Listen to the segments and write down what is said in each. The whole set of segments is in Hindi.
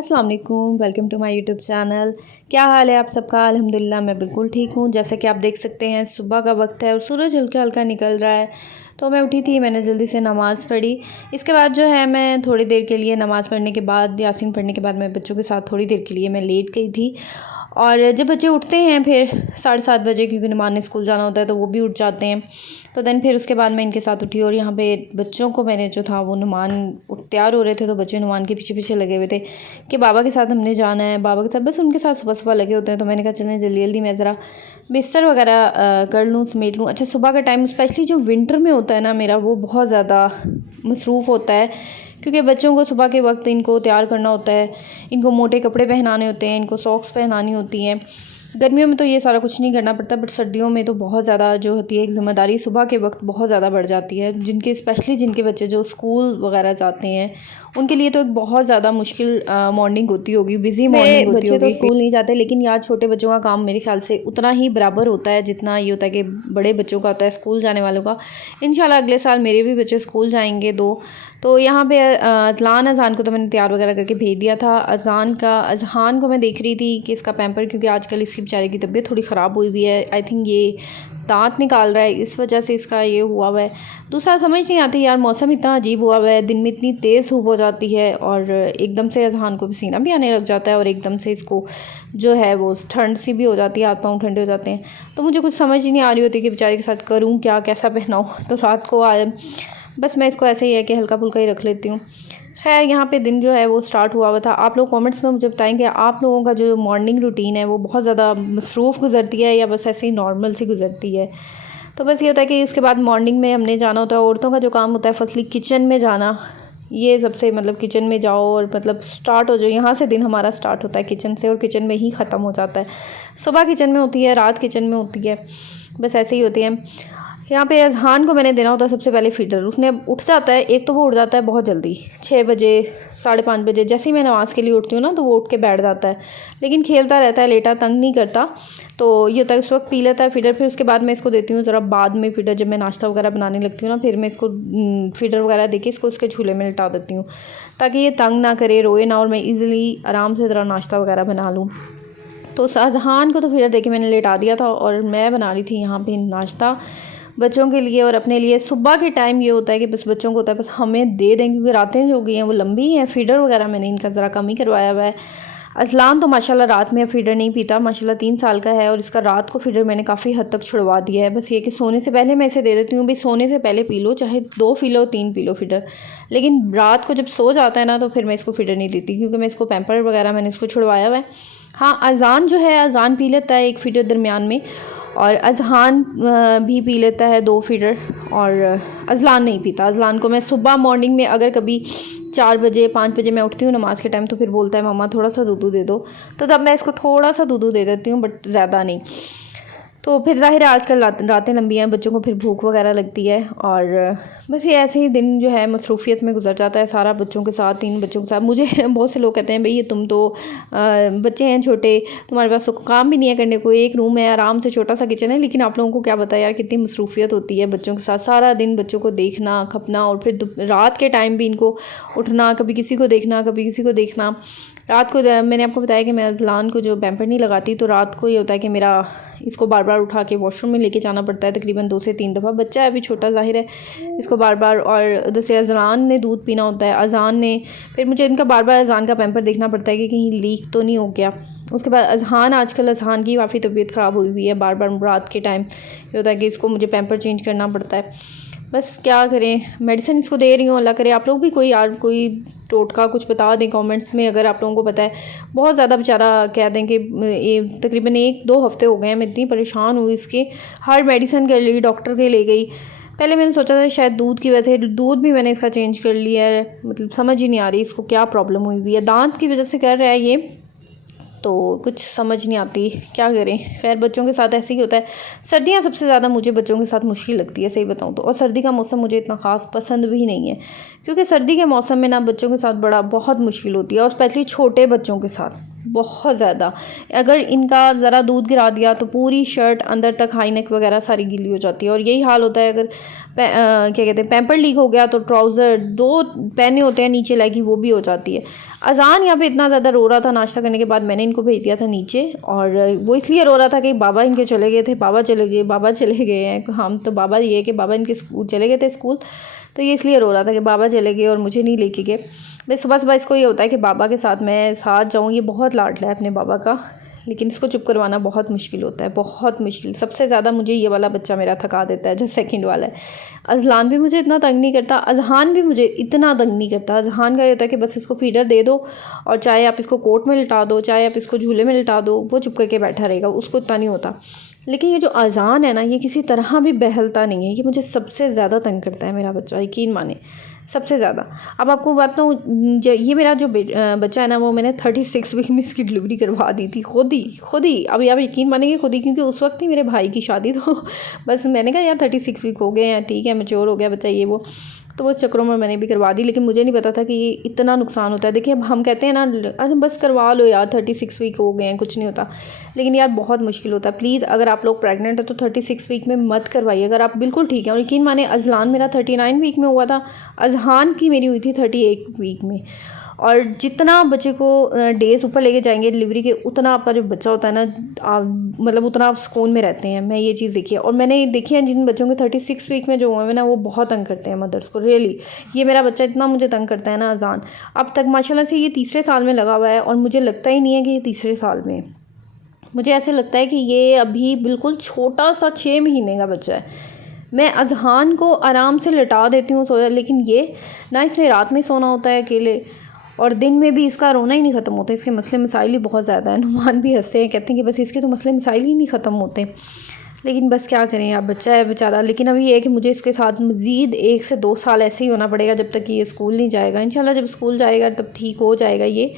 अस्सलाम वालेकुम, welcome to my YouTube channel. क्या हाल है आप सबका? अल्हम्दुलिल्लाह मैं बिल्कुल ठीक हूँ। जैसे कि आप देख सकते हैं सुबह का वक्त है और सूरज हल्का हल्का निकल रहा है। तो मैं उठी थी, मैंने जल्दी से नमाज़ पढ़ी। इसके बाद जो है मैं थोड़ी देर के लिए नमाज़ पढ़ने के बाद यासीन पढ़ने के बाद मैं बच्चों के साथ थोड़ी देर के लिए मैं लेट गई थी। और जब बच्चे उठते हैं फिर 7:30 बजे, क्योंकि नुमान ने स्कूल जाना होता है तो वो भी उठ जाते हैं। तो देन फिर उसके बाद मैं इनके साथ उठी और यहाँ पे बच्चों को मैंने जो था वो नुमान तैयार हो रहे थे तो बच्चे नुमान के पीछे पीछे लगे हुए थे कि बाबा के साथ हमने जाना है, बाबा के साथ। बस उनके साथ सुबह सुबह लगे होते हैं। तो मैंने कहा चलें जल्दी जल्दी मैं ज़रा बिस्तर वगैरह कर लूँ, समेट लूँ। अच्छा, सुबह का टाइम स्पेशली जो विंटर में होता है ना मेरा, वो बहुत ज़्यादा मसरूफ़ होता है, क्योंकि बच्चों को सुबह के वक्त इनको तैयार करना होता है, इनको मोटे कपड़े पहनाने होते हैं, इनको सॉक्स पहनानी होती हैं। गर्मियों में तो ये सारा कुछ नहीं करना पड़ता, बट सर्दियों में तो बहुत ज़्यादा जो होती है एक ज़िम्मेदारी सुबह के वक्त बहुत ज़्यादा बढ़ जाती है। जिनके स्पेशली जिनके बच्चे जो स्कूल वगैरह जाते हैं उनके लिए तो एक बहुत ज़्यादा मुश्किल मॉर्निंग होती होगी, बिज़ी मॉर्निंग होती होगी। बच्चे तो स्कूल नहीं जाते, लेकिन यार छोटे बच्चों का काम मेरे ख्याल से उतना ही बराबर होता है जितना ये होता है कि बड़े बच्चों का होता है, स्कूल जाने वालों का। इंशाल्लाह अगले साल मेरे भी बच्चे स्कूल जाएंगे 2। तो यहाँ पे अज़ान को तो मैंने तैयार वगैरह करके भेज दिया था। अज़हान को मैं देख रही थी कि इसका पैम्पर, क्योंकि आजकल इसकी बेचारे की तबीयत थोड़ी ख़राब हुई हुई है। आई थिंक ये दांत निकाल रहा है, इस वजह से इसका ये हुआ हुआ है। दूसरा समझ नहीं आती यार, मौसम इतना अजीब हुआ हुआ है, दिन में इतनी तेज़ धूप हो जाती है और एकदम से अज़हान को पसीना भी आने लग जाता है और एकदम से इसको जो है वो ठंड सी भी हो जाती है, हाथ पाँव ठंडे हो जाते हैं। तो मुझे कुछ समझ ही नहीं आ रही होती कि बेचारे के साथ करूँ क्या, कैसा पहनाऊँ। तो रात को बस मैं इसको ऐसे ही है कि हल्का फुल्का ही रख लेती हूँ। खैर, यहाँ पे दिन जो है वो स्टार्ट हुआ हुआ था। आप लोग कमेंट्स में मुझे बताएंगे आप लोगों का जो मॉर्निंग रूटीन है वो बहुत ज़्यादा मसरूफ़ गुजरती है या बस ऐसे ही नॉर्मल सी गुजरती है। तो बस ये होता है कि इसके बाद मॉर्निंग में हमने जाना होता है, औरतों का जो काम होता है फसली किचन में जाना। ये सबसे मतलब किचन में जाओ और मतलब स्टार्ट हो जाओ, यहाँ से दिन हमारा स्टार्ट होता है किचन से और किचन में ही ख़त्म हो जाता है। सुबह किचन में होती है, रात किचन में होती है, बस ऐसे ही होती है। यहाँ पे अज़हान को मैंने देना होता है सबसे पहले फीडर। उसने उठ जाता है, एक तो वो उठ जाता है बहुत जल्दी 6 बजे 5:30 बजे। जैसे ही मैं नमाज़ के लिए उठती हूँ ना तो वो उठ के बैठ जाता है, लेकिन खेलता रहता है, लेटा तंग नहीं करता। तो ये होता है उस वक्त पी लेता है फीडर। फिर उसके बाद मैं इसको देती हूँ ज़रा बाद में फीडर, जब मैं नाश्ता वगैरह बनाने लगती हूँ ना, फिर मैं इसको फीडर वगैरह देके इसको उसके झूले में लिटा देती हूँ ताकि ये तंग ना करे, रोए ना और मैं ईज़िली आराम से ज़रा नाश्ता वगैरह बना लूँ। तो अज़हान को तो फीडर देके मैंने लेटा दिया था और मैं बना रही थी यहाँ पे नाश्ता बच्चों के लिए और अपने लिए। सुबह के टाइम ये होता है कि बस बच्चों को होता है बस हमें दे दें, क्योंकि रातें जो गई हैं वो लंबी हैं। फीडर वगैरह मैंने इनका ज़रा कम ही करवाया हुआ है। असलान तो माशाल्लाह रात में फीडर नहीं पीता, माशाल्लाह 3 साल का है और इसका रात को फीडर मैंने काफ़ी हद तक छुड़वा दिया है। बस ये कि सोने से पहले मैं इसे दे देती हूँ, भाई सोने से पहले पी लो, चाहे 2 P low 3 P low feeder. लेकिन रात को जब सो जाता है ना तो फिर मैं इसको फीडर नहीं देती, क्योंकि मैं इसको पैम्पर वगैरह मैंने इसको छुड़वाया हुआ है। हाँ, अज़ान जो है अज़ान पी लेता है 1 फीडर दरमियान में, और अज़हान भी पी लेता है 2 फीडर, और अज़लान नहीं पीता। अज़लान को मैं सुबह मॉर्निंग में अगर कभी 4 बजे 5 बजे मैं उठती हूँ नमाज़ के टाइम, तो फिर बोलता है मम्मा थोड़ा सा दूध दे दो, तो तब मैं इसको थोड़ा सा दूध दे देती हूँ, बट ज़्यादा नहीं। तो फिर ज़ाहिर है आजकल रातें लंबी हैं, बच्चों को फिर भूख वगैरह लगती है और बस ये ऐसे ही दिन जो है मसरूफ़ियत में गुजर जाता है सारा, बच्चों के साथ 3 बच्चों के साथ। मुझे बहुत से लोग कहते हैं भाई ये तुम तो बच्चे हैं छोटे, तुम्हारे पास तो काम भी नहीं है करने को, एक रूम है आराम से, छोटा सा किचन है। लेकिन आप लोगों को क्या पता यार कितनी मसरूफ़ियत होती है बच्चों के साथ, सारा दिन बच्चों को देखना खपना, और फिर रात के टाइम भी इनको उठना, कभी किसी को देखना कभी किसी को देखना। रात को मैंने आपको बताया कि मैं अज़लान को जो पैम्पर नहीं लगाती, तो रात को ये होता है कि मेरा इसको बार बार उठा के वॉशरूम में लेके जाना पड़ता है, तकरीबन 2 से 3 दफ़ा। बच्चा है अभी छोटा, ज़ाहिर है इसको बार बार, और जैसे अज़ान ने दूध पीना होता है, अज़ान ने, फिर मुझे इनका बार बार अज़ान का पैम्पर देखना पड़ता है कि कहीं लीक तो नहीं हो गया। उसके बाद अज़हान, आजकल अज़हान की काफ़ी तबीयत ख़राब हुई हुई है, बार बार रात के टाइम ये होता है कि इसको मुझे पैम्पर चेंज करना पड़ता है। बस क्या करें, मेडिसिन इसको दे रही हूँ। अल्लाह करे आप लोग भी कोई टोटका कुछ बता दें कमेंट्स में अगर आप लोगों को पता है। बहुत ज़्यादा बेचारा कह दें कि ये तकरीबन 1-2 हफ़्ते हो गए हैं, मैं इतनी परेशान हुई इसके, हर मेडिसिन के लिए डॉक्टर के ले गई। पहले मैंने सोचा था शायद दूध की वजह से, दूध भी मैंने इसका चेंज कर लिया है, मतलब समझ ही नहीं आ रही इसको क्या प्रॉब्लम हुई हुई है। दांत की वजह से कर रहा है ये, तो कुछ समझ नहीं आती क्या करें। खैर बच्चों के साथ ऐसे ही होता है। सर्दियाँ सबसे ज़्यादा मुझे बच्चों के साथ मुश्किल लगती है, सही बताऊँ तो। और सर्दी का मौसम मुझे इतना ख़ास पसंद भी नहीं है, क्योंकि सर्दी के मौसम में ना बच्चों के साथ बहुत मुश्किल होती है, और स्पेशली छोटे बच्चों के साथ। बहुत ज़्यादा। अगर इनका ज़रा दूध गिरा दिया तो पूरी शर्ट अंदर तक हाई नेक वगैरह सारी गीली हो जाती है। और यही हाल होता है अगर क्या कहते हैं पैम्पर लीक हो गया तो ट्राउज़र 2 पहने होते हैं नीचे लेगी वो भी हो जाती है। अज़ान यहाँ पे इतना ज़्यादा रो रहा था नाश्ता करने के बाद, मैंने इनको भेज दिया था नीचे। और वो इसलिए रो रहा था कि बाबा इनके चले गए थे, बाबा चले गए, बाबा चले गए हैं। हम तो बाबा ये कि बाबा इनके स्कूल चले गए थे स्कूल, तो ये इसलिए रो रहा था कि बाबा चले गए और मुझे नहीं लेके गए। बस सुबह सुबह इसको ये होता है कि बाबा के साथ मैं साथ जाऊँ। ये बहुत लाडला है अपने बाबा का, लेकिन इसको चुप करवाना बहुत मुश्किल होता है, बहुत मुश्किल। सबसे ज़्यादा मुझे ये वाला बच्चा मेरा थका देता है जो सेकंड वाला है। अज़लान भी मुझे इतना तंग नहीं करता, अज़हान भी मुझे इतना तंग नहीं करता। अज़हान का ये होता है कि बस इसको फीडर दे दो और चाहे आप इसको कोट में लिटा दो, चाहे आप इसको झूले में लिटा दो, वो चुप करके बैठा रहेगा, उसको इतना नहीं होता। लेकिन ये जो अज़ान है ना, ये किसी तरह भी बहलता नहीं है। ये मुझे सबसे ज़्यादा तंग करता है मेरा बच्चा, यकीन माने सबसे ज़्यादा। अब आपको बताऊँ, ये मेरा जो बच्चा है ना, वो मैंने 36 वीक में इसकी डिलीवरी करवा दी थी खुद ही। अभी आप यकीन मानेंगे खुद ही, क्योंकि उस वक्त ही मेरे भाई की शादी, तो बस मैंने कहा यार 36 वीक हो गए हैं, ठीक है मैच्योर हो गया बच्चा ये वो, तो वो चक्रों में मैंने भी करवा दी। लेकिन मुझे नहीं पता था कि ये इतना नुकसान होता है। देखिए अब हम कहते हैं ना अरे बस करवा लो यार 36 वीक हो गए हैं कुछ नहीं होता, लेकिन यार बहुत मुश्किल होता है। प्लीज़ अगर आप लोग प्रेग्नेंट है तो 36 वीक में मत करवाइए अगर आप बिल्कुल ठीक है। और यकीन माने अज़लान मेरा 39 वीक में हुआ था, अज़हान की मेरी हुई थी 38 वीक में। और जितना बच्चे को डेज़ ऊपर लेके जाएंगे डिलीवरी के, उतना आपका जो बच्चा होता है ना, मतलब उतना आप सुकून में रहते हैं। मैं ये चीज़ देखी है, और मैंने देखी है जिन बच्चों के 36 वीक में जो हुए हैं ना, वो बहुत तंग करते हैं मदर्स को, रियली। ये मेरा बच्चा इतना मुझे तंग करता है ना अज़ान, अब तक माशाल्लाह से ये तीसरे साल में लगा हुआ है, और मुझे लगता ही नहीं है कि ये तीसरे साल में, मुझे ऐसे लगता है कि ये अभी बिल्कुल छोटा सा 6 महीने का बच्चा है। मैं अज़हान को आराम से लिटा देती हूँ सोया, लेकिन ये ना, इसने रात में सोना होता है अकेले, और दिन में भी इसका रोना ही नहीं ख़त्म होता। इसके मसले मसाइल ही बहुत ज़्यादा है। नुमान भी हंसते हैं, कहते हैं कि बस इसके तो मसले मसाइल ही नहीं ख़त्म होते। लेकिन बस क्या करें यार, बच्चा है बेचारा। लेकिन अभी ये है कि मुझे इसके साथ मज़ीद 1 से 2 साल ऐसे ही होना पड़ेगा जब तक कि ये स्कूल नहीं जाएगा। इंशाल्लाह जब स्कूल जाएगा तब ठीक हो जाएगा ये।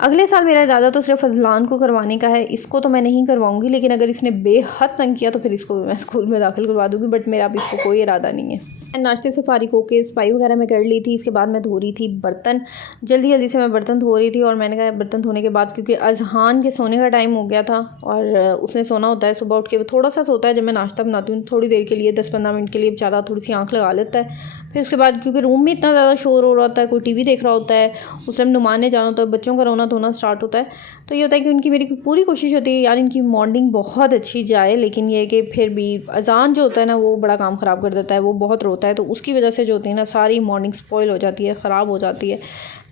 अगले साल मेरा इरादा तो सिर्फ अज़लान को करवाने का है, इसको तो मैं नहीं करवाऊँगी। लेकिन अगर इसने बेहद तंग किया तो फिर इसको मैं स्कूल में दाखिल करवा दूँगी, बट मेरा अभी इसको कोई इरादा नहीं है। नाश्ते से फारिग होके सफाई वगैरह मैं कर ली थी। इसके बाद मैं धो रही थी बर्तन, जल्दी जल्दी से मैं बर्तन धो रही थी। और मैंने कहा बर्तन धोने के बाद, क्योंकि अज़हान के सोने का टाइम हो गया था और उसने सोना होता है सुबह उठ के, वो थोड़ा सा सोता है जब मैं नाश्ता बनाती हूँ, थोड़ी देर के लिए 10-15 मिनट के लिए बेचारा थोड़ी सी आँख लगा लेता है। फिर उसके बाद क्योंकि रूम में इतना ज़्यादा शोर हो रहा होता है, कोई टीवी देख रहा होता है, उस टाइम नुमाने जाना होता है, बच्चों का रोना धोना स्टार्ट होता है। तो ये होता है कि उनकी मेरी पूरी कोशिश होती है यार इनकी मॉर्निंग बहुत अच्छी जाए। लेकिन ये है कि फिर भी अज़ान जो होता है ना, वो बड़ा काम ख़राब कर देता है, वो बहुत रोता है, तो उसकी वजह से जो होती है ना, सारी मॉर्निंग स्पॉइल हो जाती है, ख़राब हो जाती है।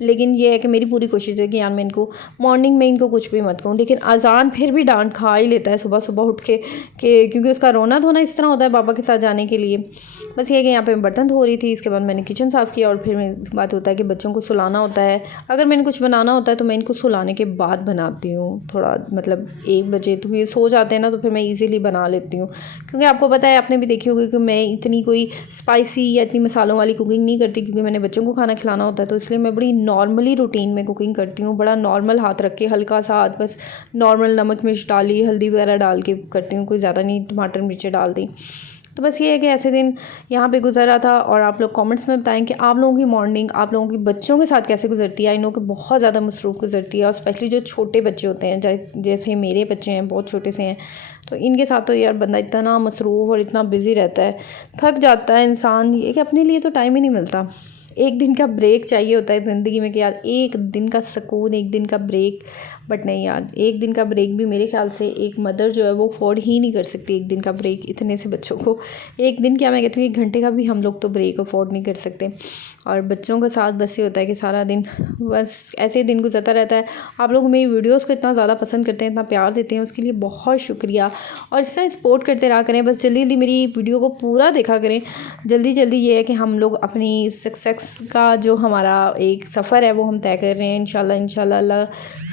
लेकिन ये है कि मेरी पूरी कोशिश है कि यार मैं इनको मॉर्निंग में इनको कुछ भी मत कहूँ। लेकिन अज़ान फिर भी डांट खा ही लेता है सुबह सुबह उठ के, क्योंकि उसका रोना धोना इस तरह होता है बाबा के साथ जाने के लिए। बस ये है कि यहाँ पे मैं बर्तन धो रही थी, इसके बाद मैंने किचन साफ़ किया। और फिर बात होता है कि बच्चों को सुलाना होता है। अगर मैंने कुछ बनाना होता है तो मैं इनको सुलाने के बाद बनाती हूँ, थोड़ा मतलब 1 बजे, तो ये सो जाते हैं ना, तो फिर मैं ईज़िली बना लेती हूँ। क्योंकि आपको पता है, आपने भी देखी होगी कि मैं इतनी कोई स्पाइसी या इतनी मसालों वाली कुकिंग नहीं करती, क्योंकि मैंने बच्चों को खाना खिलाना होता है। तो इसलिए मैं बड़ी नॉर्मली रूटीन में कुकिंग करती हूँ, बड़ा नॉर्मल हाथ रख के, हल्का सा हाथ, बस नॉर्मल नमक मिर्च डाली, हल्दी वगैरह डाल के करती हूँ, कोई ज़्यादा नहीं टमाटर मिर्चें डाल दी। तो बस ये है कि ऐसे दिन यहाँ पे गुजरा था। और आप लोग कमेंट्स में बताएं कि आप लोगों की मॉर्निंग आप लोगों की बच्चों के साथ कैसे गुजरती है। आई नो कि बहुत ज़्यादा मसरूफ़ गुजरती है, और स्पेशली जो छोटे बच्चे होते हैं, जैसे मेरे बच्चे हैं, बहुत छोटे से हैं, तो इनके साथ तो यार बंदा इतना मसरूफ़ और इतना बिज़ी रहता है, थक जाता है इंसान। ये कि अपने लिए तो टाइम ही नहीं मिलता। एक दिन का ब्रेक चाहिए होता है ज़िंदगी में कि यार एक दिन का सुकून, एक दिन का ब्रेक। बट नहीं यार, एक दिन का ब्रेक भी मेरे ख्याल से एक मदर जो है वो अफोर्ड ही नहीं कर सकती। एक दिन का ब्रेक इतने से बच्चों को, एक दिन क्या, मैं कहती हूँ 1 घंटे का भी हम लोग तो ब्रेक अफोर्ड नहीं कर सकते। और बच्चों के साथ बस ये होता है कि सारा दिन बस ऐसे ही दिन गुजरता रहता है। आप लोग मेरी वीडियोज़ को इतना ज़्यादा पसंद करते हैं, इतना प्यार देते हैं, उसके लिए बहुत शुक्रिया। और इस तरह सपोर्ट करते रहा करें, बस जल्दी जल्दी मेरी वीडियो को पूरा देखा करें। जल्दी जल्दी ये है कि हम लोग अपनी सक्सेस का जो हमारा एक सफ़र है वो हम तय कर रहे हैं। इंशाल्लाह इंशाल्लाह अल्लाह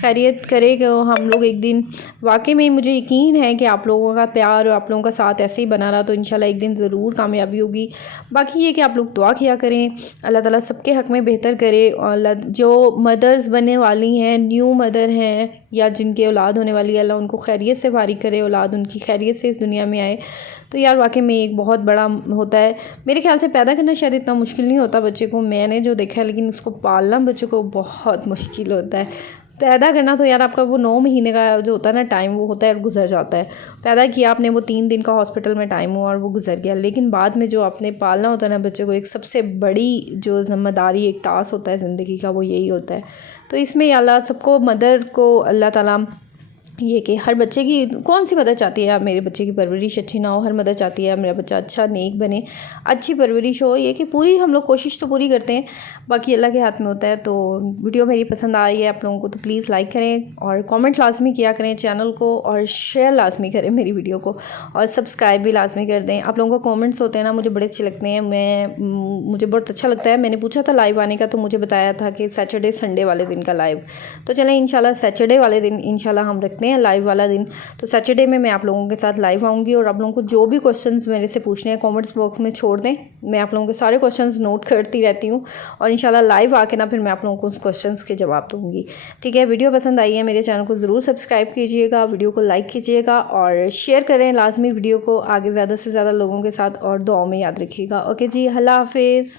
खैरियत करे कि हम लोग एक दिन, वाकई में मुझे यकीन है कि आप लोगों का प्यार और आप लोगों का साथ ऐसे ही बना रहा तो इंशाल्लाह एक दिन ज़रूर कामयाबी होगी। बाकी ये कि आप लोग दुआ किया करें, अल्लाह ताला सबके हक़ में बेहतर करे। और जो मदर्स बनने वाली हैं, न्यू मदर हैं, या जिनके औलाद होने वाली है, अल्लाह उनको खैरियत से फारिग करे, औलाद उनकी खैरियत से इस दुनिया में आए। तो यार वाकई में एक बहुत बड़ा होता है। मेरे ख्याल से पैदा करना शायद इतना मुश्किल नहीं होता बच्चे को, मैंने जो देखा है, लेकिन उसको पालना बच्चे को बहुत मुश्किल होता है। पैदा करना तो यार आपका वो 9 महीने का जो होता है ना टाइम, वो होता है और गुजर जाता है। पैदा किया आपने, वो 3 दिन का हॉस्पिटल में टाइम हुआ और वो गुजर गया। लेकिन बाद में जो आपने पालना होता है ना बच्चे को, एक सबसे बड़ी जो ज़िम्मेदारी, एक टास्क होता है ज़िंदगी का, वो यही होता है। तो इसमें अल्लाह सबको, मदर को अल्लाह ताला ये कि हर बच्चे की, कौन सी मदर चाहती है यार मेरे बच्चे की परवरिश अच्छी ना हो, हर मदर चाहती है मेरा बच्चा अच्छा नेक बने, अच्छी परवरिश हो। ये कि पूरी हम लोग कोशिश तो पूरी करते हैं, बाकी अल्लाह के हाथ में होता है। तो वीडियो मेरी पसंद आई है आप लोगों को तो प्लीज़ लाइक करें और कमेंट लाजमी किया करें चैनल को, और शेयर लाजमी करें मेरी वीडियो को, और सब्सक्राइब भी लाजमी कर दें। आप लोगों को कमेंट्स होते हैं ना, मुझे बड़े अच्छे लगते हैं। मुझे बहुत अच्छा लगता है। मैंने पूछा था लाइव आने का, तो मुझे बताया था कि सैटरडे संडे वाले दिन का लाइव। तो चलें इंशाल्लाह सैटरडे वाले दिन इंशाल्लाह हम रखते हैं लाइव वाला दिन। तो सैटरडे में मैं आप लोगों के साथ लाइव आऊँगी, और आप लोगों को जो भी क्वेश्चंस मेरे से पूछने हैं कमेंट्स बॉक्स में छोड़ दें। मैं आप लोगों के सारे क्वेश्चंस नोट करती रहती हूँ, और इंशाल्लाह लाइव आके ना फिर मैं आप लोगों को उस क्वेश्चंस के जवाब दूँगी। ठीक है, वीडियो पसंद आई है मेरे चैनल को ज़रूर सब्सक्राइब कीजिएगा, वीडियो को लाइक कीजिएगा और शेयर करें लाजमी वीडियो को आगे ज़्यादा से ज़्यादा लोगों के साथ, और दुआओं में याद रखिएगा। ओके जी, अल्लाह हाफिज़।